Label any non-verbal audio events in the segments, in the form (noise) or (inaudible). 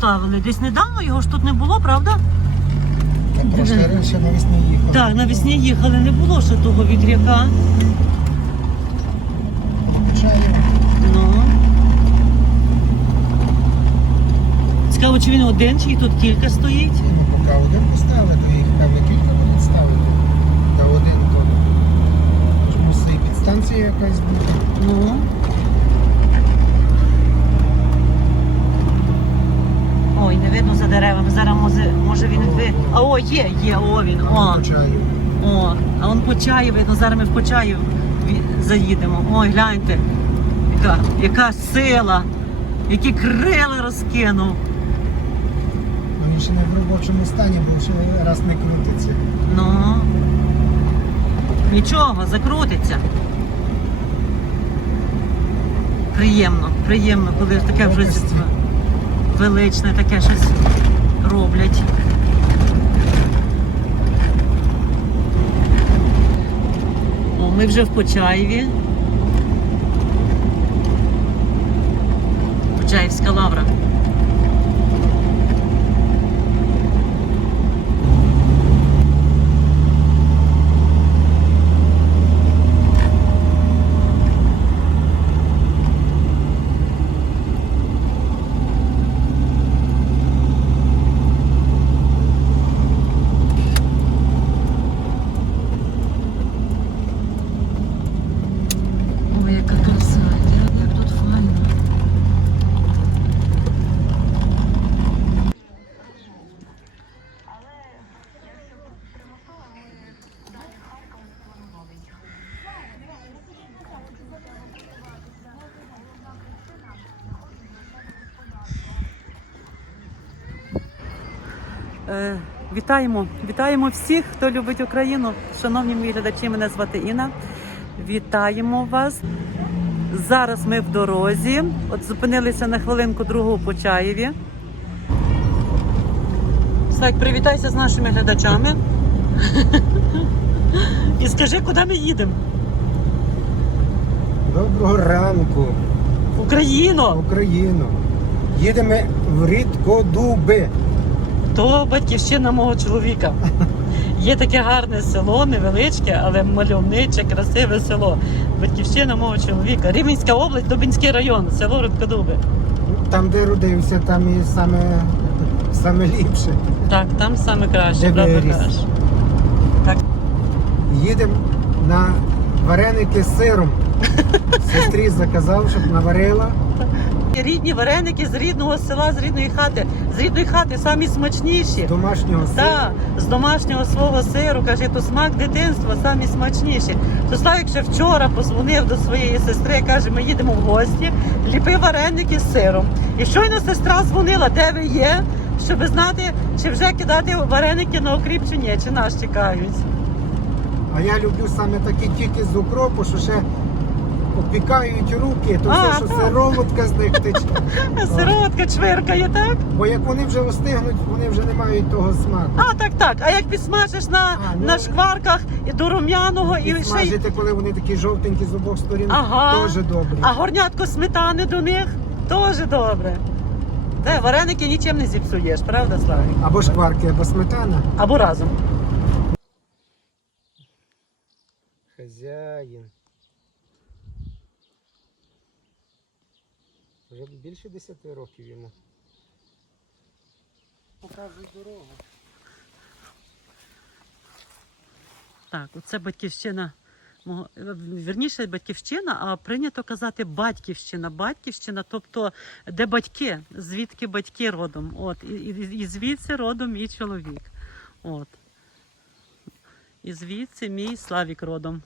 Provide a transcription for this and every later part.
поставили. Десь недавно його ж тут не було, правда? Там навесні. Так, навесні їхали, не було ще того вітряка. Ну. Цікаво, чи він один, чи їх тут кілька стоїть. Ну, поки один поставили, то їх певно кілька будуть ставити. Та один то. Тож і підстанція якась бути. Ну. Ой, не видно за деревами. Зараз може, він ви. А о, є, є, о він. О, о. А он по чаю видно, зараз ми в Почаїв заїдемо. Ой, гляньте. Яка, яка сила, які крила розкинув. Ну, Він ще не в робочому стані, бо ще раз не крутиться. Ну. Нічого, закрутиться. Приємно, приємно, коли таке вже величне таке щось роблять. О, ми вже в Почаєві. Почаївська лавра. Ой, яка краса, як тут файно. Е, Вітаємо, вітаємо всіх, хто любить Україну. Шановні мої глядачі, мене звати Інна. Вітаємо вас. Зараз ми в дорозі. От зупинилися на хвилинку другу у Почаєві. Слайк, привітайся з нашими глядачами. І скажи, куди ми їдемо? Доброго ранку, В Україну! Україну. Їдемо в Рідкодуби. То батьківщина мого чоловіка. Є таке гарне село, невеличке, але мальовниче, красиве село. Батьківщина мого чоловіка. Рівненська область, Дубінський район, село Рудкодуби. Там, де родився, там і саме, саме ліпше. Так, там саме краще, Де правда виріс. Так. Їдемо на вареники з сиром. (laughs) Сестрі заказав, щоб наварила. Рідні вареники з рідного села, з рідної хати. З рідної хати самі смачніші. Домашнього сиру. Так, з домашнього свого сиру, каже, то смак дитинства самі смачніші. То Славік ще вчора позвонив до своєї сестри, каже, ми їдемо в гості, ліпи вареники з сиром. І щойно сестра дзвонила, де ви є, щоб знати, чи вже кидати вареники на окріп чи ні, чи нас чекають. А я люблю саме такі тільки з укропу, що ще опікають руки, то А, все, що так. сироватка з них тече. (laughs) Сироватка чвиркає, так? Бо як вони вже остигнуть, вони вже не мають того смаку. А, так, так. А як підсмажиш на, А, ну. на шкварках і до рум'яного, і ще й Смажити, коли вони такі жовтенькі з обох сторін, Ага. теж добре. А горнятко сметани до них теж добре. Де, вареники нічим не зіпсуєш, правда, Славік? Або шкварки, або сметана. Або разом. Хазяїн. Вже більше 10 років йому. Показуй дорогу. Так, оце батьківщина. Вірніше, батьківщина, а прийнято казати батьківщина. Батьківщина, тобто де батьки, звідки батьки родом. От, і, і, і звідси родом мій чоловік. От. І звідси мій Славік родом.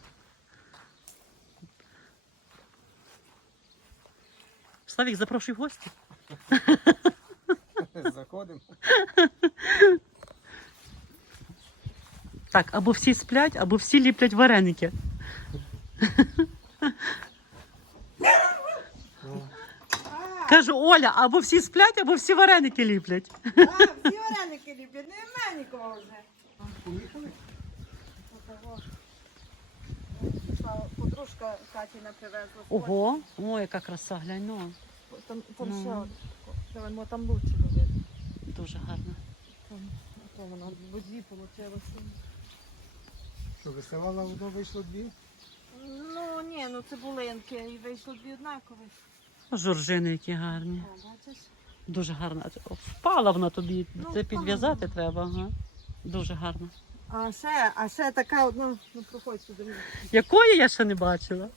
Славік, запрошуй в гості. (laughs) Заходимо. Так, або всі сплять, або всі ліплять вареники. Кажу, Оля, або всі сплять, або всі вареники ліплять. А, всі вареники люблять, нема нікого вже. Подружка Катіна привезла. Ого, о, яка краса, глянь, ну. Там, там Ну. ще. Давай, там лучше буде. дуже гарна. То вона в воді получилося. Що висилала одно, вийшло дві? Ну ні, ну цибулинки і вийшло дві однакові. Жоржини які гарні. О, бачиш? Дуже гарна. Впала вона тобі. Ну, Це впала. підв'язати треба. Ага. Дуже гарно. А ще, а ще така одна, ну проходь сюди. Якої я ще не бачила.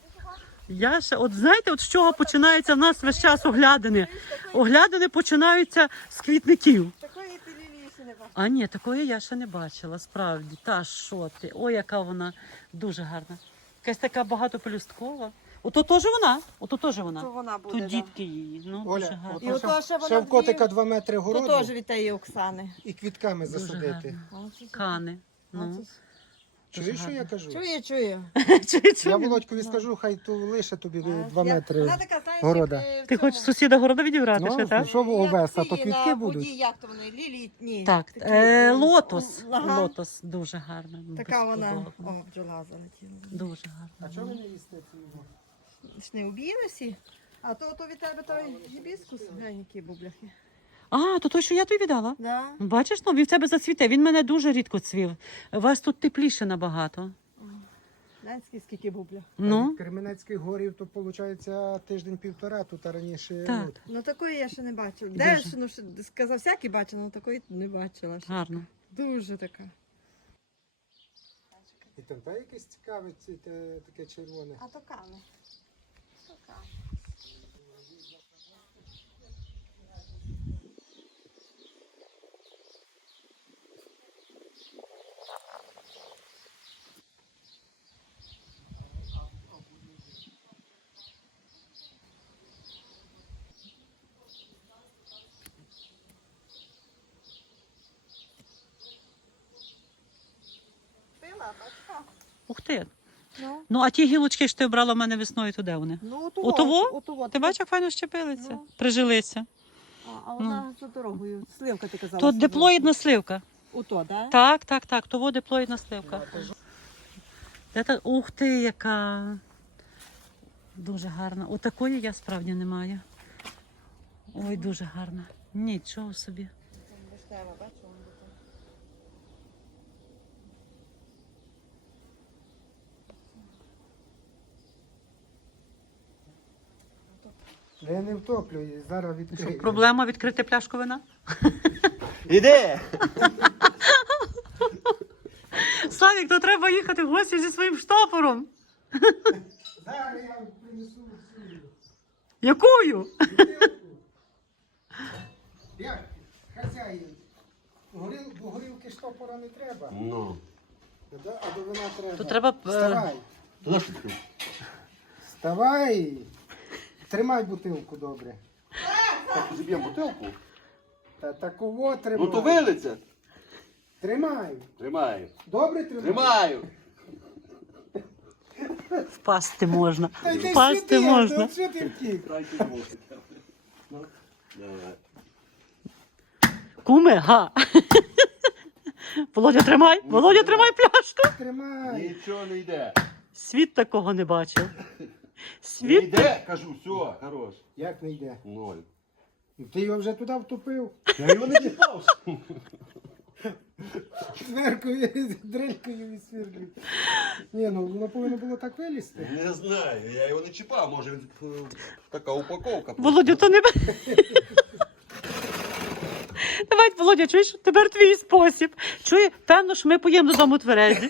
Я ще, от знаєте, от з чого починається в нас весь час оглядини? Оглядини починаються з квітників. Такої ти лілії ще не бачила. А ні, такої я ще не бачила, справді. Та що ти? Ой, яка вона дуже гарна. Якась така багатопелюсткова. Ото теж вона. Ото теж вона. То вона буде. Тут да. дітки її. Ну, дуже Оля, гарно. І ото ще, ще вона ще в котика дві- 2 метри городу теж від тієї Оксани. і квітками Дуже засадити. гарно. Кани. Ну. Бачиш? Чуєш, що я кажу? Чує, чує. (laughs) Я Володькові скажу, хай то лише тобі А, 2 я- метри. Вона така, знаєш, города. як, е, в Ти цьому. хочеш сусіда города відібрати Ну, ще, так? що в Як овеса, то квітки на будуть? воді, як то вони, лілії, ні. Так, такі, е, ну, лотос. ага. Лотос дуже гарна. Така вона, о, бджола залетіла. Дуже А гарна. чого ви не їсте цього? Ж не об'їли всі? А то, то від тебе той гібіскус, глянь, які бубляхи. А, то той, що я тобі віддала? Да? Бачиш, ну він в тебе зацвіте. Він мене дуже рідко цвів. У вас тут тепліше набагато. Глянь, скільки- бублях. Ну, Кременецьких горів, то виходить тиждень-півтора, тут а раніше. Так. ну, Ну такої я ще не бачила. Дуже. Де ж, ну, ще сказав, всякі бачила, але такої не бачила. ще. гарно. Дуже така. І там та якесь цікаве, ці- те- таке червоне. А то кани. Ну, Ну, а ті гілочки, що ти брала в мене весною, то де вони? ну Отого? Отого. Ти бачиш, як файно щепилися? Ну. Прижилися. А, а вона за дорогою. Сливка ти казала. То що диплоїдна сливка. була. Ото, да? Так, так, так, того диплоїдна сливка. Де та- Ух ти, яка дуже гарна. Отакої я справді не маю. Ой, дуже гарна. Нічого собі. Вишнева, бачиш, вона така. Я не втоплю, зараз Що, відкрию. проблема відкрити пляшку вина? Іди! Славік, то треба їхати в гості зі своїм штопором. Зараз я принесу всю. Якою? Як? Хазяїн. Горіл, бо горілки штопора не треба. Ну. А до вина треба. То треба, е, Вставай. Туди що? Вставай. Тримай бутилку добре. Так, зіб'ємо бутилку. Та такого тримай. Ну то вилиться. Тримай. Тримаю. Добре тримай. Тримаю. Впасти можна. Та йди Впасти сюди, можна. ну що ти втік? Куме, га. Володя, тримай. Володя, тримай пляшку. Тримай. Нічого не йде. Світ такого не бачив. Не Світ. йде, кажу, все, хорош. Як не йде? Ноль. Ну, Ти його вже туди втопив. Я його не чіпав. Дверкою, дрелькою відсвірлює. Ні, ну воно повинно було так вилізти. Не знаю, я його не чіпав, може він е, така упаковка. Володя, то не. Давай, Володя, чуєш, тепер твій спосіб. Чує, певно, що ми поїмо додому тверезі.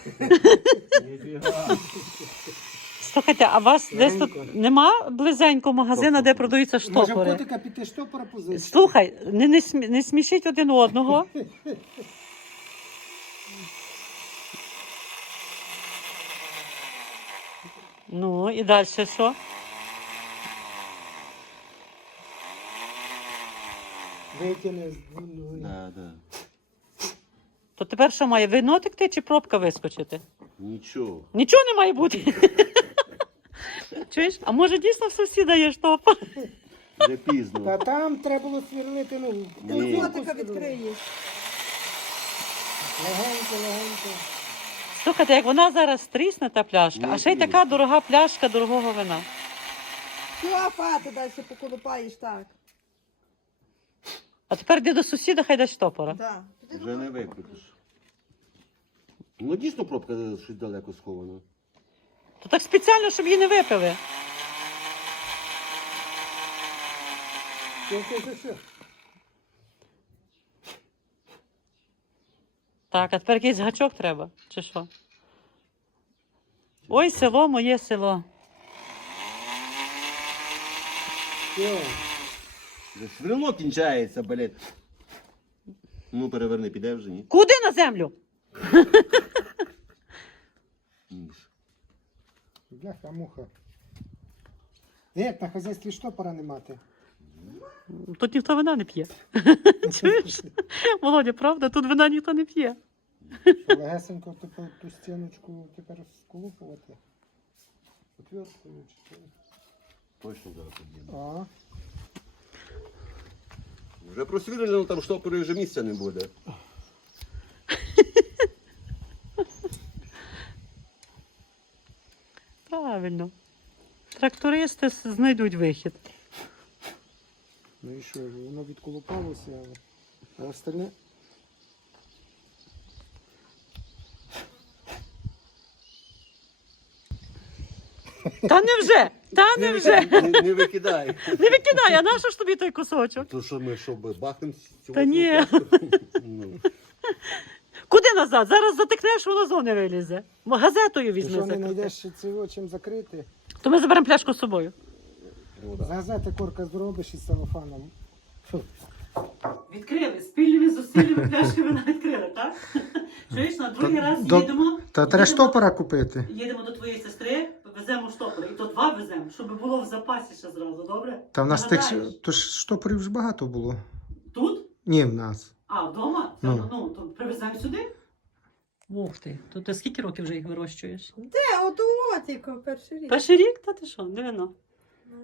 Ніфіга. Слухайте, а вас десь тут Легенько. нема близенько магазина, де продаються Може в штопори? котика піти штопора позичити? Слухай, не, не, смі- не смішіть один одного. (laughs) Ну, і далі що? Викине. ну, Да, да. То тепер що має вино текти чи пробка вискочити? Нічого. Нічого не має бути. (laughs) Чуєш? А може дійсно в сусіда є штопор? Вже пізно. Та там треба було свірлити, ну. Ні. Котика відкриєш. Легенько, легенько. Слухайте, як вона зараз стрісне та пляшка, а ще й така дорога пляшка дорогого вина. Все, фати далі поколупаєш так. А тепер йди до сусіда, хай дасть штопора. Так. Туди Вже не викрутиш. Ну дійсно пробка щось далеко схована. То так спеціально, щоб її не випили. Так, а тепер якийсь гачок треба, чи що? Ой, село, моє село. Сверло кінчається, блядь. Ну, переверни, піде вже, ні? Куди на землю? (laughs) Бляха, муха. Як на хазяйстві штопора не мати? Тут ніхто вина не п'є. (laughs) Чуєш? Володя, правда, тут вина ніхто не п'є. Що, Легесенько типу, ту стіночку тепер сколупувати. Отверткою чи що? Точно зараз підійде. А, Вже просвірлено, там штопори вже місця не буде. Правильно. Трактористи знайдуть вихід. ну і що, воно відколупалося, а остальне. Та невже? Та Не, викидай, не, не викидай. Не викидай, а нащо ж тобі той кусочок? То що ми що, би, бахнем з цього? Та ні. Ну, Куди назад? Зараз затикнеш, воно зони вилізе. Газетою Ти візьми. що не закрути. знайдеш цього чим закрити? То ми заберемо пляшку з собою. З газети корка зробиш із целофаном. Відкрили, спільними зусиллями пляшки вона відкрили, так? (laughs) Чуєш, на другий раз до- їдемо. Та треба їдемо- штопора купити. Їдемо до твоєї сестри, веземо штопори. І то два веземо, щоб було в запасі ще зразу, добре? Та в нас тих Нагадаєш? то ж штопорів ж багато було. Тут? Ні, в нас. А, вдома? Це, Ну. ну. то привеземо сюди. Ух ти, то ти скільки років вже їх вирощуєш? Де? От тільки перший рік. Перший рік, та ти що, дивно. Ну.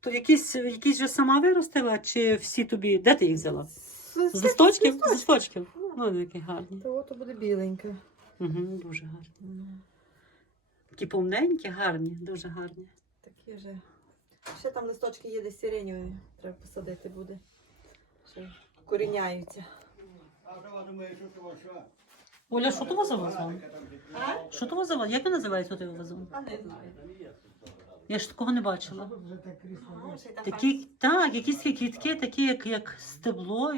То якісь, якісь вже сама виростила, чи всі тобі. Де ти їх взяла? З- З листочків? З листочків. Ну, вони такі гарні. То от буде біленьке. Угу, дуже гарні. Такі повненькі, гарні, дуже гарні. Такі вже. Ще там листочки є десь сиреньові. Треба посадити буде. Ще коріняються. Оля, що то за вазон? А? Що то за вазон? Як він називається той вазон? А не знаю. Я ж такого не бачила. Такі, так, якісь такі квітки, такі, як, як стебло,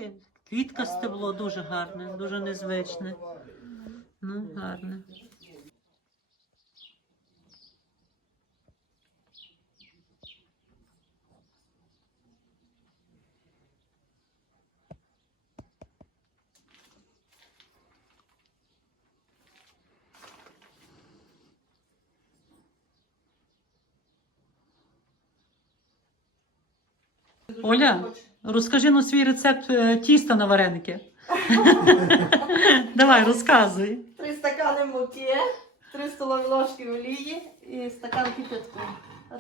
квітка стебло, дуже гарне, дуже незвичне. Ну, гарне. Оля, розкажи ну свій рецепт е, тіста на вареники. (laughs) Давай, розказуй. Три стакани муки, три столові ложки олії і стакан кипятку.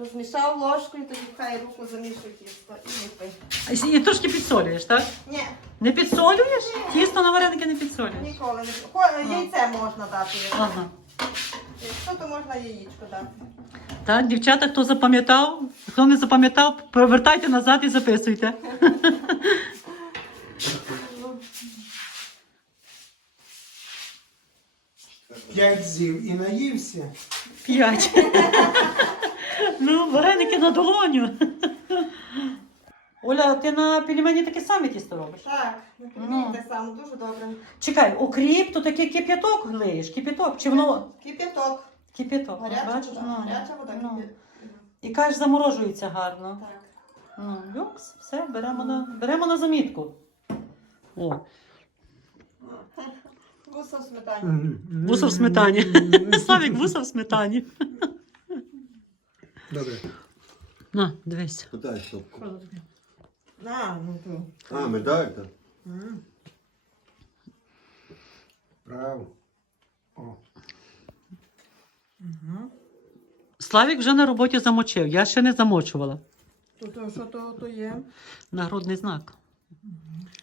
Розмішав ложкою, тоді хай руку замішує тісто і ліпи. І трошки підсолюєш, так? Ні, Не підсолюєш? Тісто на вареники не підсолюєш. ніколи не Хо- яйце можна дати. Ага. Якщо то можна яєчко дати. Так, дівчата, хто запам'ятав, хто не запам'ятав, повертайте назад і записуйте. П'ять зів і наївся. П'ять. ну, вареники на долоню. Оля, ти на пельмені таке саме тісто робиш? Так, Ну. наприклад, те саме, дуже добре. Чекай, окріп, то таке кип'яток глиєш, кип'яток, чи воно Кипяток. Кип'яток? Гаряча бачиш? вода. Ну, Гаряча вода ну. кипяток. І кажеш, заморожується гарно. Так. Ну, люкс, все, беремо на, беремо на замітку. О, Вуса в сметані. вуса в сметані. (laughs) Славік вуса в сметані. Добре. На, дивись. Питай штопку. На, ну то. А, медаль то. М. Право. О. Мгм. Славік вже на роботі замочив, я ще не замочувала. То, то, що то, то є? Нагрудний знак.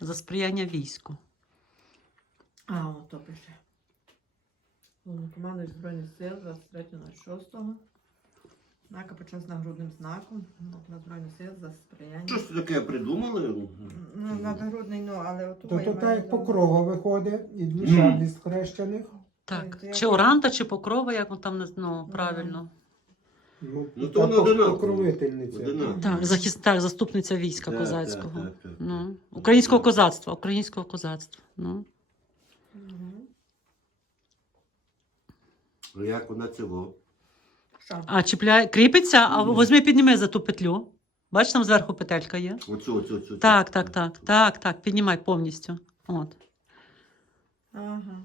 За сприяння війську. А, от то пише. Головнокомандуючий Збройних сил 23.06. Накопичено з нагрудним знаком. На Збройну сил за сприяння. Що ж таке придумали? Ну, нагрудний, ну, але от То то так як покрова виходить, і дві шаблі з хрещених. Так. Чи оранта, чи покрова, як воно там не ну, правильно. Ну, Ну, то воно пок- покровительниця. Так, захист, так, заступниця війська Так, козацького. так, так, так. Ну, українського козацтва, українського козацтва. Ну. Мгм. Ну, Як вона цього? Що? А чіпляє, кріпиться, а возьми підніми за ту петлю. Бачиш, там зверху петелька є. Оцю, оцю, оцю. Так, так, так, так, так, піднімай повністю. От. Ага.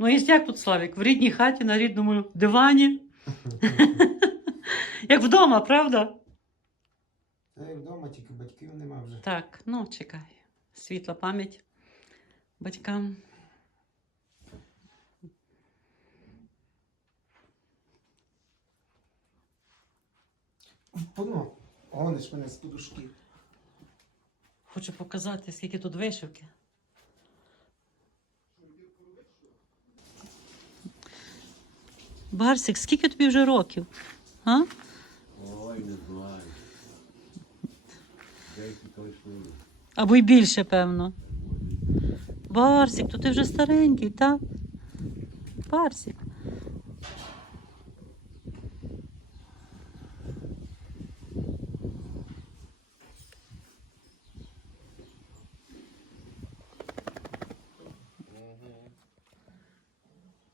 Ну, і як тут Славік? В рідній хаті, на рідному дивані. (laughs) Як вдома, правда? Та як вдома, тільки батьків нема вже. Так, ну чекай. Світла пам'ять батькам. Ну, гониш мене з подушки. Хочу показати, скільки тут вишивки. Барсик, скільки тобі вже років? А? Ой, не знаю. Або й більше, певно. Барсик, то ти вже старенький, так? Барсик.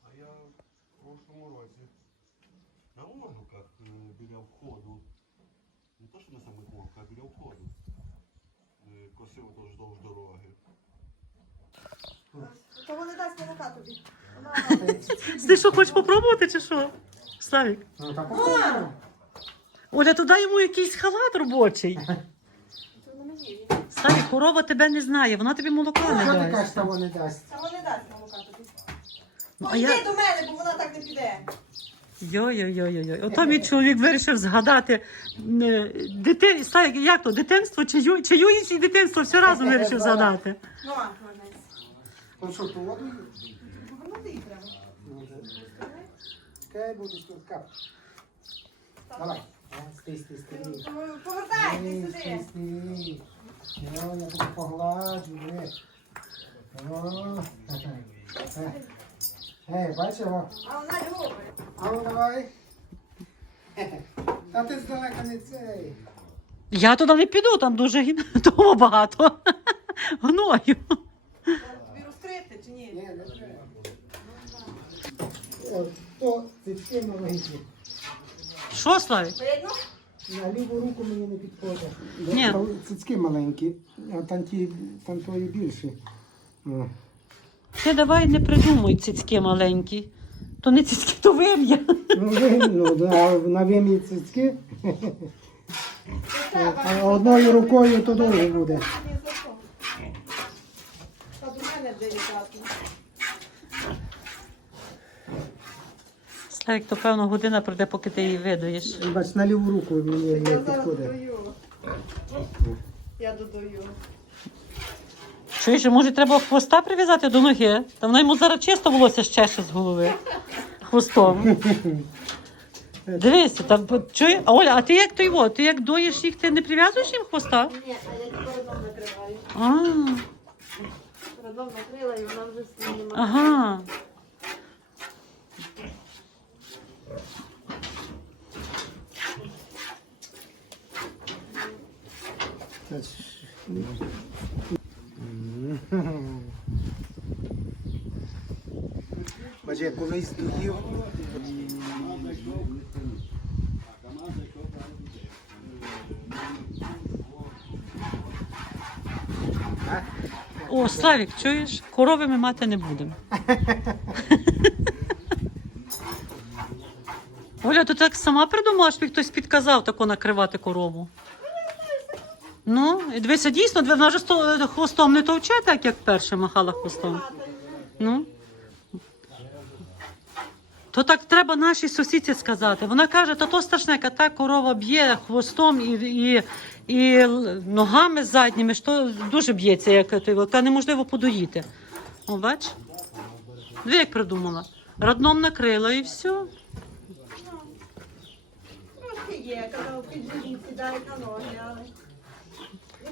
А я в прошлому році на Ожуках е, біля входу. Не то, що на самих Ожуках, а біля входу. Е, Косив тож вздовж дороги. То вони дасть молока тобі. (laughs) Ти що, хочеш попробувати чи що? Славік. Ну, так. Оля, то дай йому якийсь халат робочий. (laughs) Славік, корова тебе не знає, вона тобі молока Що не ти дасть. кажеш, того не дасть? Це вони дасть молока тобі. Ну, а йди я- до мене, бо вона так не піде. Йой-йой-йой-йой. Ото мій чоловік вирішив згадати е, дити... Як то, дитинство чи, ю... чи юність і дитинство все разом вирішив згадати. Ну, а, повернись. То воду? Повернути її треба. Ну. Чекай. Давай. Стій, стій, стій. Сюди. стій. Я тебе погладжу, диви. О, Ей, бачила? А вона любить. А ну давай. Та ти здалека не цей. Я туди не піду, там дуже гі- (laughs) того багато. Гною. Тобі розкрити чи ні? Ні, не треба. О, То цицьки маленькі. Що? Видно? На ліву руку мені не підходить. Ні. Та Цицьки маленькі, а там ті, там твої більші. О. Ти давай не придумуй цицьки маленькі. То не цицьки, то вим'я. Ну, ну, на вим'ї цицьки, а одною рукою то довго буде. Славік, то певно година пройде, поки ти її видаєш. Бач, на ліву руку мені не Я підходить. додаю. Я додаю. Чуєш, може треба хвоста прив'язати до ноги? Та воно йому зараз чисто волосся щеше з голови. Хвостом. Дивися, там чує. А Оля, а ти як той во? Ти як доїш їх, ти не прив'язуєш їм хвоста? Ні, а я одном накриваю. А, Одном накрила і вона вже знімає. ага. Бач, я колись. О, Славік, чуєш? Корови ми мати не будемо. Оля, ти так сама придумала, що хтось підказав тако накривати корову. Ну, і дивися, дійсно, вона сто- хвостом не товче, так як перше махала хвостом. Ну. То так треба нашій сусідці сказати. Вона каже, та то страшне, та корова б'є хвостом і, і, і ногами задніми, що дуже б'ється, як той, та неможливо подоїти. О, бач? Дві як придумала. Родном накрила і все. Трошки є, казав, підживі, сідають на ноги, але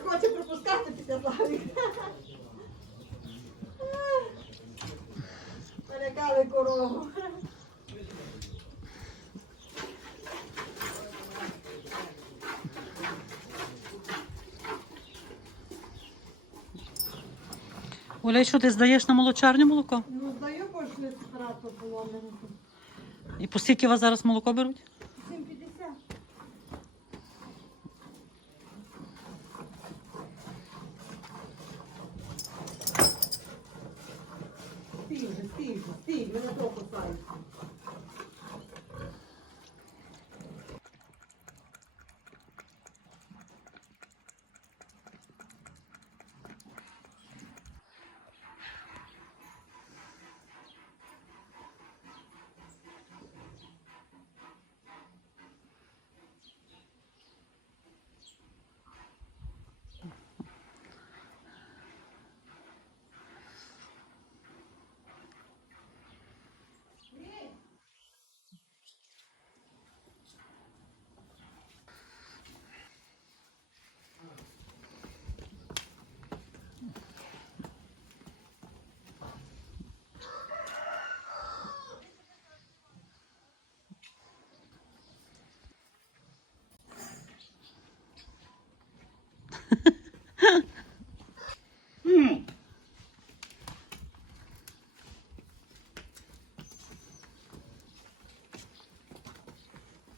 хоче пропускати після Славі. Перекали корову. Оля, і що ти здаєш на молочарню молоко? Ну, здаю пошли страту полонену. І по скільки вас зараз молоко беруть?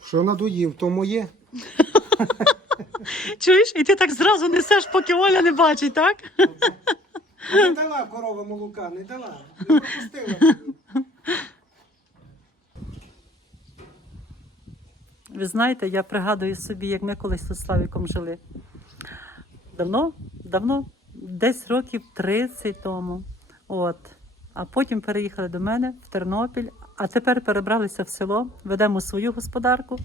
Що надоїв, то моє. (laughs) Чуєш? І ти так зразу несеш, поки Оля не бачить, так? Не дала корова молока, не дала. Не пропустила. Ви знаєте, я пригадую собі, як ми колись тут з Славіком жили. Давно, давно, десь років 30 тому. От. А потім переїхали до мене в Тернопіль, а тепер перебралися в село, ведемо свою господарку.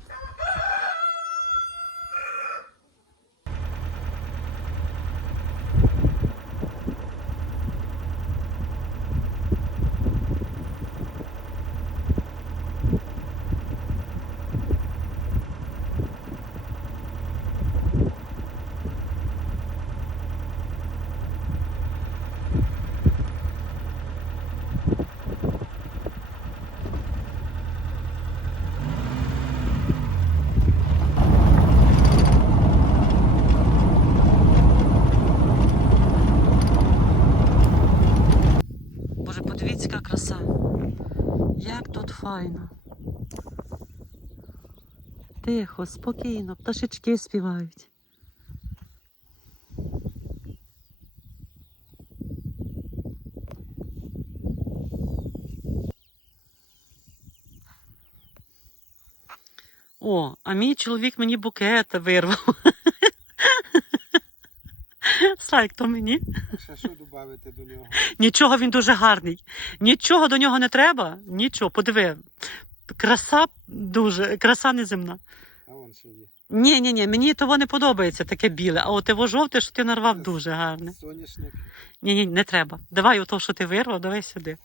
Боже, подивіться, яка краса. Як тут файно. Тихо, спокійно, пташечки співають. О, а мій чоловік мені букет вирвав. (laughs) Слайк, то мені. Ще що додати до нього? Нічого він дуже гарний. Нічого до нього не треба. Нічого. Подиви. Краса дуже, краса неземна. А вон ще є. Ні, ні, ні, мені того не подобається таке біле, а от його жовте, що ти нарвав, дуже гарне. Соняшник. Ні, ні, не треба. Давай ото, що ти вирвав, давай сюди.